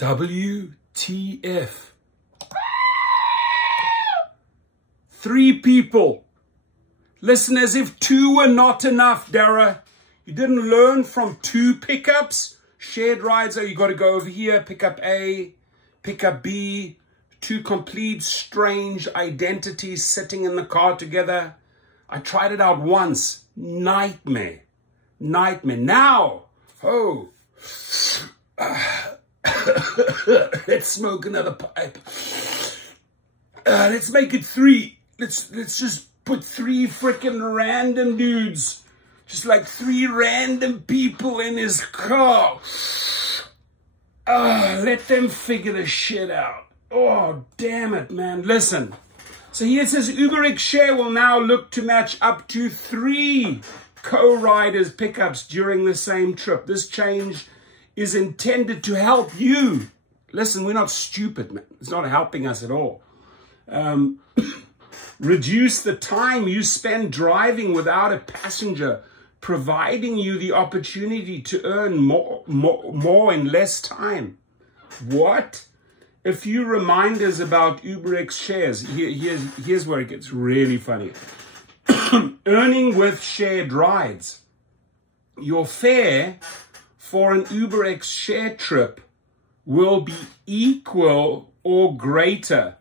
WTF. 3 people. Listen, as if 2 were not enough, Dara. You didn't learn from 2 pickups? Shared rides, oh, you got to go over here, pick up A, pick up B. 2 complete strange identities sitting in the car together. I tried it out once. Nightmare. Nightmare. Now, oh, let's smoke another pipe. Let's make it 3. Let's just put 3 freaking random dudes. Just like 3 random people in his car. Let them figure the shit out. Oh, damn it, man. Listen. So here it says UberX Share will now look to match up to 3 co-riders pickups during the same trip. This change is intended to help you. Listen, we're not stupid, man. It's not helping us at all. Reduce the time you spend driving without a passenger, providing you the opportunity to earn more in less time. What? A few reminders about UberX Shares. Here's where it gets really funny. Earning with shared rides. Your fare for an UberX Share trip will be equal or greater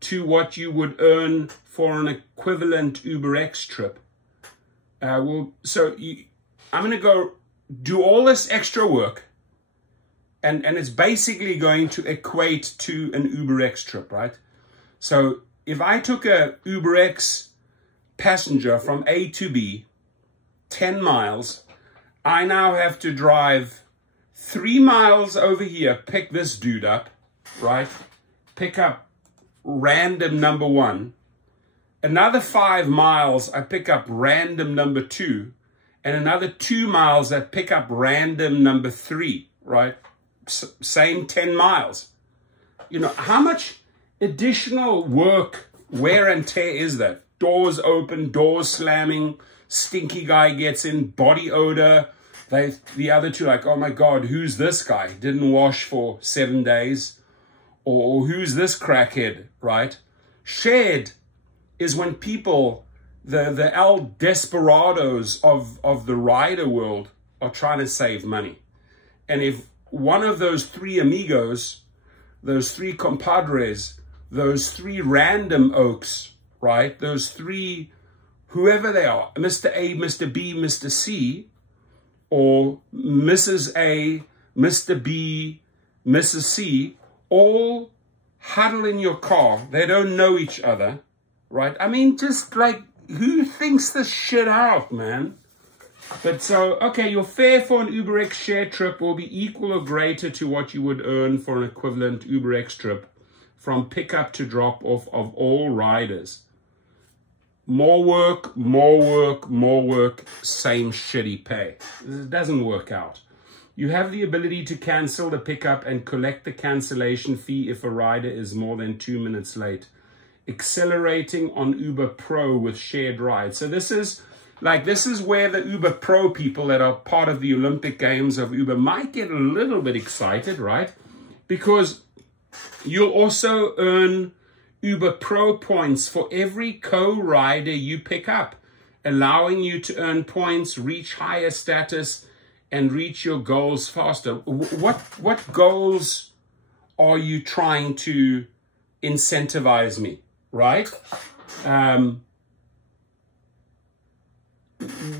to what you would earn for an equivalent UberX trip. I'm going to go do all this extra work, and it's basically going to equate to an UberX trip, right? So if I took a UberX passenger from A to B, 10 miles, I now have to drive 3 miles over here, pick this dude up, right? Pick up random number 1. Another 5 miles, I pick up random number 2. And another 2 miles, I pick up random number 3, right? Same 10 miles. You know, how much additional work, wear and tear is that? Doors open, doors slamming, stinky guy gets in, body odor. The other 2 like, oh my God, who's this guy? Didn't wash for 7 days. Or who's this crackhead, right? Shared is when people, the El Desperados of the rider world are trying to save money. And if one of those 3 amigos, those 3 compadres, those 3 random oaks, right? Those 3, whoever they are, Mr. A, Mr. B, Mr. C, or Mrs. A, Mr. B, Mrs. C, all huddle in your car. They don't know each other, right? I mean, just like, who thinks this shit out, man? But so, okay, your fare for an UberX Share trip will be equal or greater to what you would earn for an equivalent UberX trip from pickup to drop off of all riders. More work, more work, more work, same shitty pay. It doesn't work out. You have the ability to cancel the pickup and collect the cancellation fee if a rider is more than 2 minutes late. Accelerating on Uber Pro with shared rides. So this is where the Uber Pro people that are part of the Olympic Games of Uber might get a little bit excited, right? Because you'll also earn Uber Pro points for every co-rider you pick up, allowing you to earn points, reach higher status, and reach your goals faster. What goals are you trying to incentivize me, right?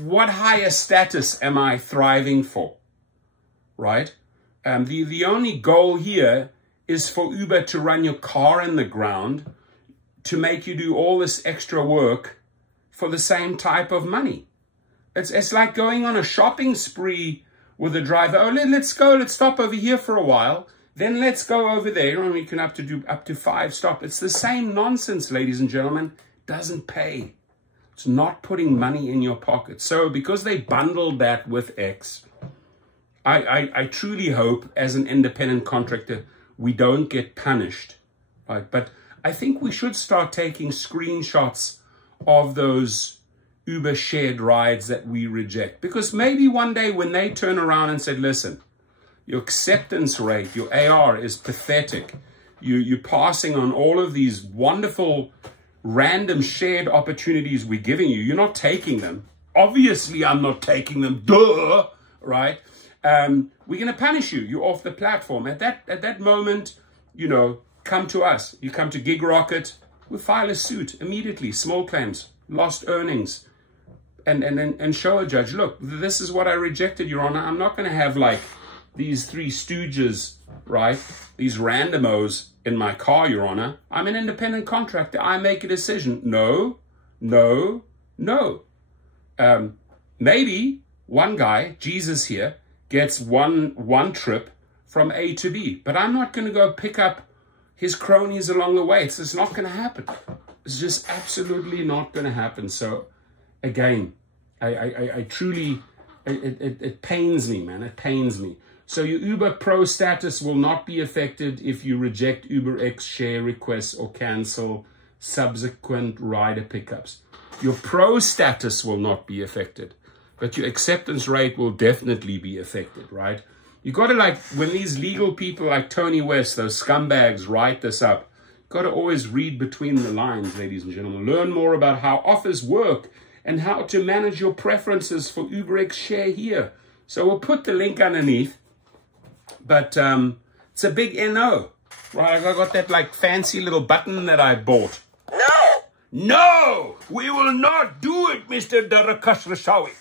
What higher status am I thriving for, right? The only goal here is for Uber to run your car in the ground to make you do all this extra work for the same type of money. It's like going on a shopping spree with a driver. Oh, let's stop over here for a while. Then let's go over there, and we can do up to 5 stops. It's the same nonsense, ladies and gentlemen. Doesn't pay. It's not putting money in your pocket. So because they bundled that with X, I truly hope as an independent contractor, we don't get punished, right? But I think we should start taking screenshots of those Uber shared rides that we reject. Because maybe one day when they turn around and said, listen, Your acceptance rate, your AR is pathetic. You're passing on all of these wonderful random shared opportunities we're giving you. You're not taking them. Obviously, I'm not taking them. Duh, right? We're going to punish you. You're off the platform. At that moment, you know, come to us. You come to Gig Rocket. We'll file a suit immediately. Small claims, lost earnings, and show a judge, look, this is what I rejected, Your Honor. I'm not going to have like these three stooges, right? These randomos in my car, Your Honor. I'm an independent contractor. I make a decision. No, no, no. Maybe one guy, Jesus here, gets one trip from A to B, but I'm not going to go pick up his cronies along the way. It's just not going to happen. It's just absolutely not going to happen. So again, I truly, it pains me, man. It pains me. So your Uber Pro status will not be affected if you reject UberX share requests or cancel subsequent rider pickups. Your Pro status will not be affected, but your acceptance rate will definitely be affected, right? You got to, like, when these legal people like Tony West, those scumbags, write this up, got to always read between the lines, ladies and gentlemen. Learn more about how offers work and how to manage your preferences for UberX share here. So we'll put the link underneath. But it's a big NO, right? I got that like fancy little button that I bought. No! No! We will not do it, Mr. Darakash Rashawi.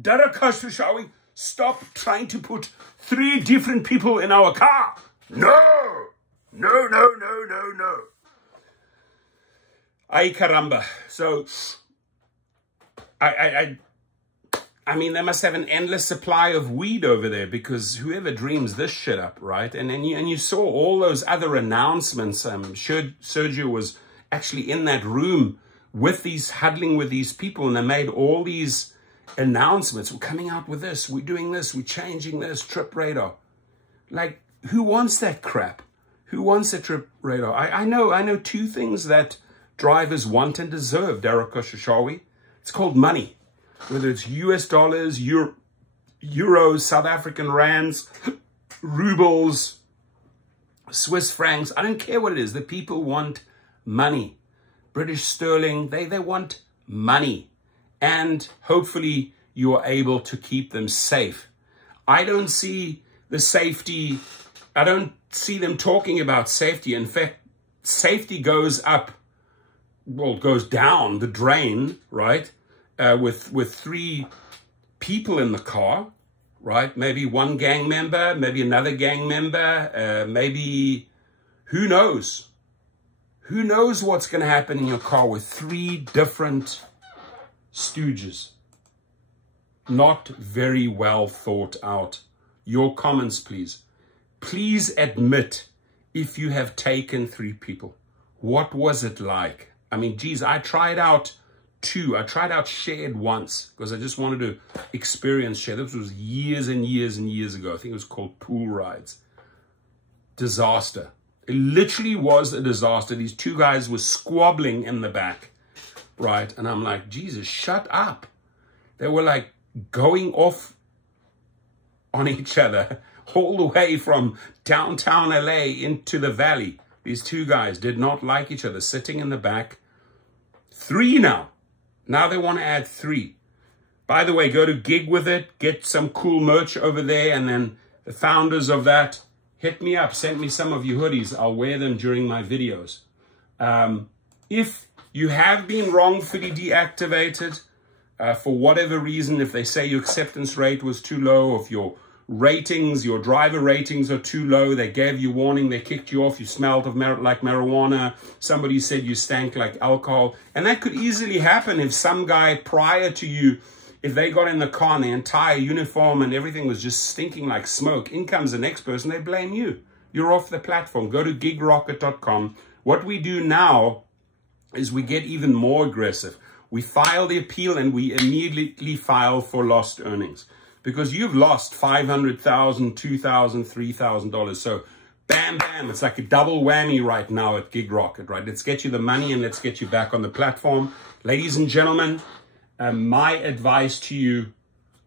Darakash Rashawi, stop trying to put 3 different people in our car. No! No, no, no, no, no. Ay caramba. So, I mean, they must have an endless supply of weed over there, because whoever dreams this shit up, right? And you saw all those other announcements. Sergio was actually in that room with these, huddling with these people, and they made all these announcements. We're coming out with this. We're doing this. We're changing this. Trip radar. Like, who wants that crap? Who wants a trip radar? I know 2 things that drivers want and deserve, Darakash Rashawi. It's called money. Whether it's US dollars, euros, South African rands, rubles, Swiss francs. I don't care what it is. The people want money. British sterling, they want money. And hopefully you are able to keep them safe. I don't see the safety. I don't see them talking about safety. In fact, safety goes up, well, goes down the drain, right? With 3 people in the car, right? Maybe one gang member, maybe another gang member, maybe, who knows? Who knows what's going to happen in your car with 3 different stooges? Not very well thought out. Your comments, please. Please admit if you have taken 3 people. What was it like? I mean, geez, I tried out 2. I tried out shared once because I just wanted to experience share. This was years and years and years ago. I think it was called Pool Rides. Disaster. It literally was a disaster. These 2 guys were squabbling in the back, right? And I'm like, Jesus, shut up. They were like going off on each other all the way from downtown LA into the valley. These 2 guys did not like each other, sitting in the back. 3 now. Now they want to add 3. By the way, go to Gig with it, get some cool merch over there, and then the founders of that, hit me up, send me some of your hoodies. I'll wear them during my videos. If you have been wrongfully deactivated, for whatever reason, if they say your acceptance rate was too low, if your ratings, your driver ratings are too low, they gave you warning, they kicked you off, you smelled like marijuana, somebody said you stank like alcohol, and that could easily happen if some guy prior to you, if they got in the car and the entire uniform and everything was just stinking like smoke, in comes the next person, they blame you. You're off the platform. Go to gigrocket.com. What we do now is we get even more aggressive. We file the appeal and we immediately file for lost earnings. Because you've lost $500,000, $2,000, $3,000. So bam, bam, it's like a double whammy right now at Gig Rocket, right? Let's get you the money and let's get you back on the platform. Ladies and gentlemen, my advice to you,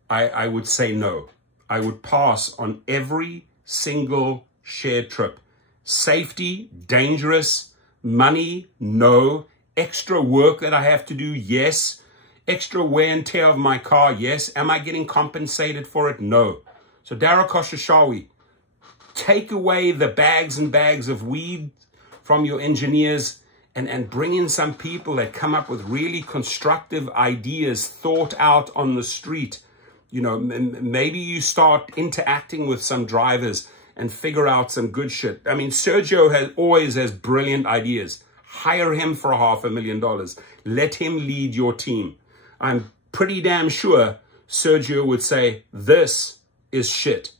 I would say no. I would pass on every single shared trip. Safety, dangerous. Money, no. Extra work that I have to do, yes. Extra wear and tear of my car, yes. Am I getting compensated for it? No. So Dara Khosrowshahi, take away the bags and bags of weed from your engineers and bring in some people that come up with really constructive ideas thought out on the street. You know, maybe you start interacting with some drivers and figure out some good shit. I mean, Sergio always has brilliant ideas. Hire him for $500,000. Let him lead your team. I'm pretty damn sure Sergio would say, this is shit.